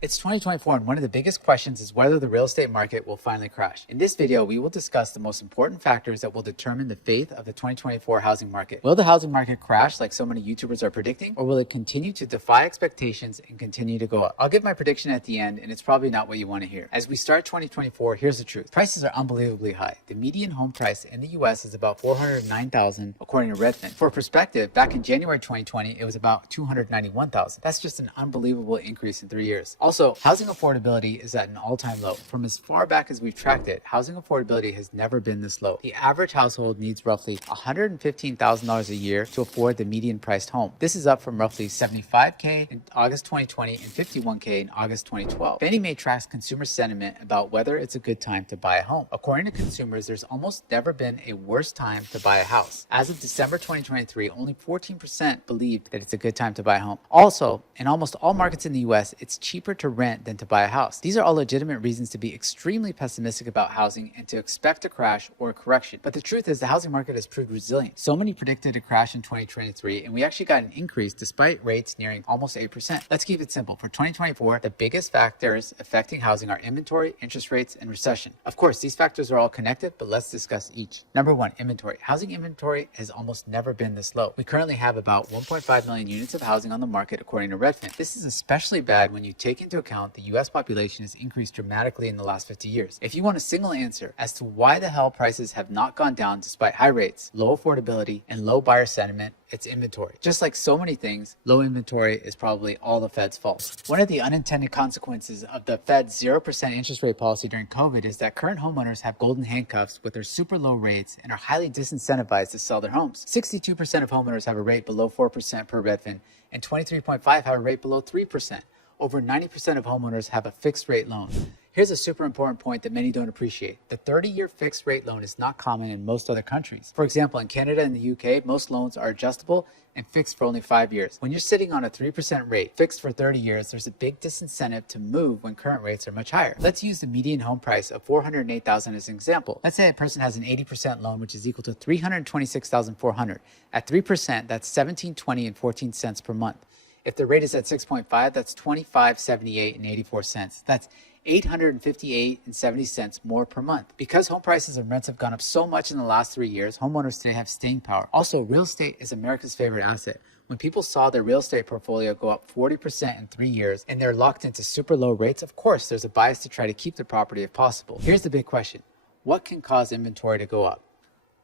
It's 2024 and one of the biggest questions is whether the real estate market will finally crash. In this video, we will discuss the most important factors that will determine the fate of the 2024 housing market. Will the housing market crash like so many YouTubers are predicting, or will it continue to defy expectations and continue to go up? I'll give my prediction at the end, and it's probably not what you want to hear. As we start 2024, here's the truth. Prices are unbelievably high. The median home price in the US is about $409,000 according to Redfin. For perspective, back in January 2020, it was about $291,000. That's just an unbelievable increase in 3 years. Also, housing affordability is at an all-time low. From as far back as we've tracked it, housing affordability has never been this low. The average household needs roughly $115,000 a year to afford the median priced home. This is up from roughly $75K in August 2020 and $51K in August 2012. Fannie Mae tracks consumer sentiment about whether it's a good time to buy a home. According to consumers, there's almost never been a worse time to buy a house. As of December 2023, only 14% believed that it's a good time to buy a home. Also, in almost all markets in the US, it's cheaper to rent than to buy a house. These are all legitimate reasons to be extremely pessimistic about housing and to expect a crash or a correction. But the truth is the housing market has proved resilient. So many predicted a crash in 2023, and we actually got an increase despite rates nearing almost 8%. Let's keep it simple. For 2024, the biggest factors affecting housing are inventory, interest rates, and recession. Of course, these factors are all connected, but let's discuss each. Number one, inventory. Housing inventory has almost never been this low. We currently have about 1.5 million units of housing on the market according to Redfin. This is especially bad when you take into account the US population has increased dramatically in the last 50 years. If you want a single answer as to why the hell prices have not gone down despite high rates, low affordability, and low buyer sentiment, it's inventory. Just like so many things, low inventory is probably all the Fed's fault. One of the unintended consequences of the Fed's 0% interest rate policy during COVID is that current homeowners have golden handcuffs with their super low rates and are highly disincentivized to sell their homes. 62% of homeowners have a rate below 4% per Redfin, and 23.5% have a rate below 3%. Over 90% of homeowners have a fixed rate loan. Here's a super important point that many don't appreciate. The 30-year fixed rate loan is not common in most other countries. For example, in Canada and the UK, most loans are adjustable and fixed for only 5 years. When you're sitting on a 3% rate fixed for 30 years, there's a big disincentive to move when current rates are much higher. Let's use the median home price of $408,000 as an example. Let's say a person has an 80% loan, which is equal to $326,400. At 3%, that's $1,720 and 14 cents per month. If the rate is at 6.5, that's $25.78 and 84 cents. That's $858 and 70 cents more per month. Because home prices and rents have gone up so much in the last 3 years, homeowners today have staying power. Also, real estate is America's favorite asset. When people saw their real estate portfolio go up 40% in 3 years and they're locked into super low rates, of course, there's a bias to try to keep the property if possible. Here's the big question. What can cause inventory to go up?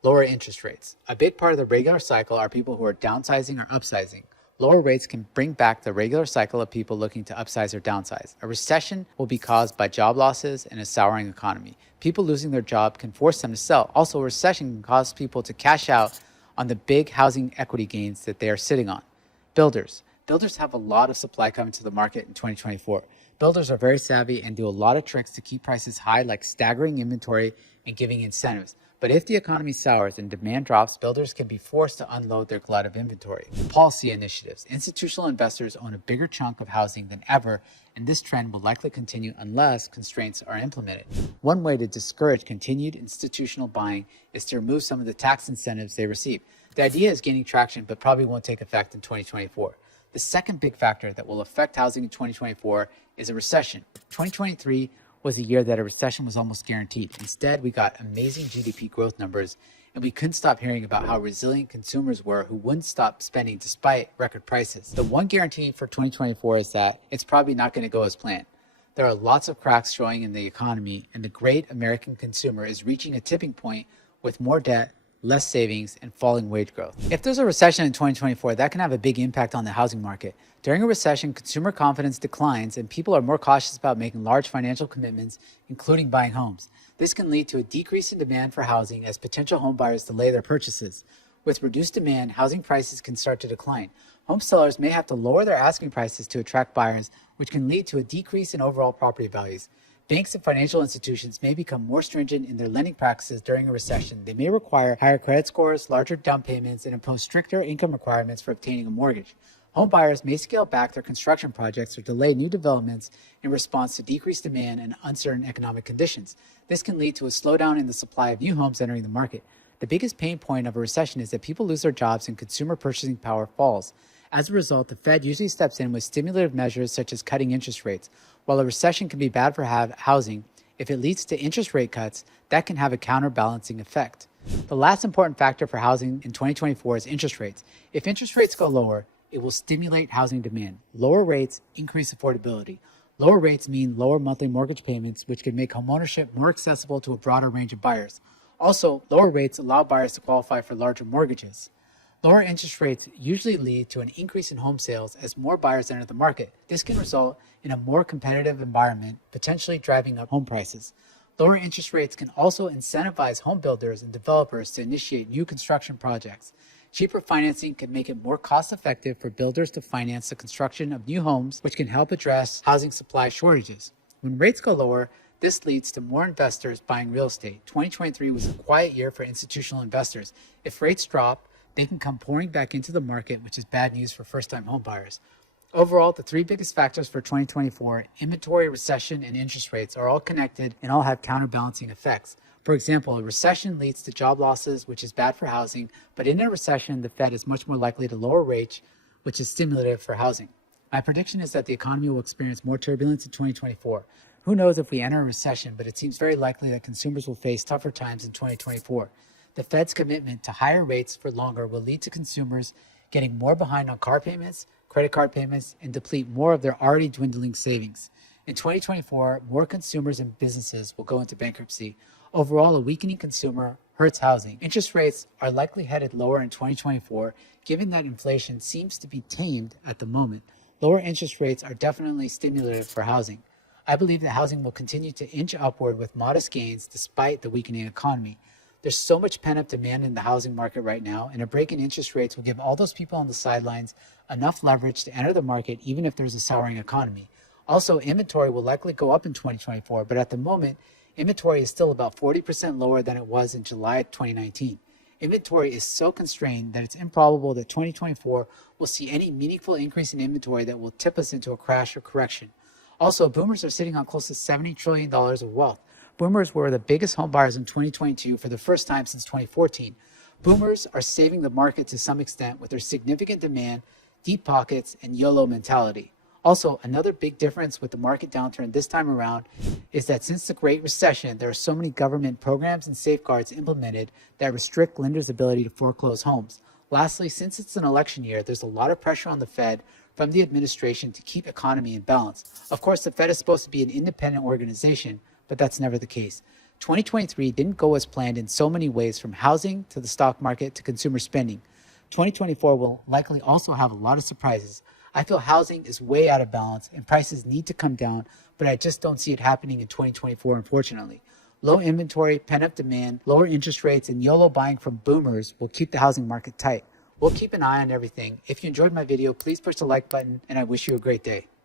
Lower interest rates. A big part of the regular cycle are people who are downsizing or upsizing. Lower rates can bring back the regular cycle of people looking to upsize or downsize. A recession will be caused by job losses and a souring economy. People losing their job can force them to sell. Also, a recession can cause people to cash out on the big housing equity gains that they are sitting on. Builders. Builders have a lot of supply coming to the market in 2024. Builders are very savvy and do a lot of tricks to keep prices high, like staggering inventory and giving incentives. But if the economy sours and demand drops, builders can be forced to unload their glut of inventory. Policy initiatives. Institutional investors own a bigger chunk of housing than ever, and this trend will likely continue unless constraints are implemented. One way to discourage continued institutional buying is to remove some of the tax incentives they receive. The idea is gaining traction, but probably won't take effect in 2024. The second big factor that will affect housing in 2024 is a recession. 2023 was a year that a recession was almost guaranteed. Instead, we got amazing GDP growth numbers, and we couldn't stop hearing about how resilient consumers were who wouldn't stop spending despite record prices. The one guarantee for 2024 is that it's probably not going to go as planned. There are lots of cracks showing in the economy, and the great American consumer is reaching a tipping point with more debt, less savings, and falling wage growth. If there's a recession in 2024, that can have a big impact on the housing market. During a recession, consumer confidence declines and people are more cautious about making large financial commitments, including buying homes. This can lead to a decrease in demand for housing as potential home buyers delay their purchases. With reduced demand, housing prices can start to decline. Home sellers may have to lower their asking prices to attract buyers, which can lead to a decrease in overall property values. Banks and financial institutions may become more stringent in their lending practices during a recession. They may require higher credit scores, larger down payments, and impose stricter income requirements for obtaining a mortgage. Home buyers may scale back their construction projects or delay new developments in response to decreased demand and uncertain economic conditions. This can lead to a slowdown in the supply of new homes entering the market. The biggest pain point of a recession is that people lose their jobs and consumer purchasing power falls. As a result, the Fed usually steps in with stimulative measures such as cutting interest rates. While a recession can be bad for housing, if it leads to interest rate cuts, that can have a counterbalancing effect. The last important factor for housing in 2024 is interest rates. If interest rates go lower, it will stimulate housing demand. Lower rates increase affordability. Lower rates mean lower monthly mortgage payments, which can make homeownership more accessible to a broader range of buyers. Also, lower rates allow buyers to qualify for larger mortgages. Lower interest rates usually lead to an increase in home sales as more buyers enter the market. This can result in a more competitive environment, potentially driving up home prices. Lower interest rates can also incentivize home builders and developers to initiate new construction projects. Cheaper financing can make it more cost-effective for builders to finance the construction of new homes, which can help address housing supply shortages. When rates go lower, this leads to more investors buying real estate. 2023 was a quiet year for institutional investors. If rates drop, they can come pouring back into the market, which is bad news for first-time homebuyers. Overall, the three biggest factors for 2024, inventory, recession, and interest rates, are all connected and all have counterbalancing effects. For example, a recession leads to job losses, which is bad for housing, but in a recession, the Fed is much more likely to lower rates, which is stimulative for housing. My prediction is that the economy will experience more turbulence in 2024. Who knows if we enter a recession, but it seems very likely that consumers will face tougher times in 2024. The Fed's commitment to higher rates for longer will lead to consumers getting more behind on car payments, credit card payments, and deplete more of their already dwindling savings. In 2024, more consumers and businesses will go into bankruptcy. Overall, a weakening consumer hurts housing. Interest rates are likely headed lower in 2024, given that inflation seems to be tamed at the moment. Lower interest rates are definitely stimulative for housing. I believe that housing will continue to inch upward with modest gains despite the weakening economy. There's so much pent-up demand in the housing market right now, and a break in interest rates will give all those people on the sidelines enough leverage to enter the market even if there's a souring economy. Also, inventory will likely go up in 2024, but at the moment, inventory is still about 40% lower than it was in July 2019. Inventory is so constrained that it's improbable that 2024 will see any meaningful increase in inventory that will tip us into a crash or correction. Also, boomers are sitting on close to $70 trillion of wealth. Boomers were the biggest home buyers in 2022 for the first time since 2014. Boomers are saving the market to some extent with their significant demand, deep pockets, and YOLO mentality. Also, another big difference with the market downturn this time around is that since the Great Recession, there are so many government programs and safeguards implemented that restrict lenders' ability to foreclose homes. Lastly, since it's an election year, there's a lot of pressure on the Fed from the administration to keep economy in balance. Of course, the Fed is supposed to be an independent organization, but that's never the case. 2023 didn't go as planned in so many ways, from housing to the stock market to consumer spending. 2024 will likely also have a lot of surprises. I feel housing is way out of balance and prices need to come down, but I just don't see it happening in 2024, unfortunately. Low inventory, pent-up demand, lower interest rates, and YOLO buying from boomers will keep the housing market tight. We'll keep an eye on everything. If you enjoyed my video, please push the like button, and I wish you a great day.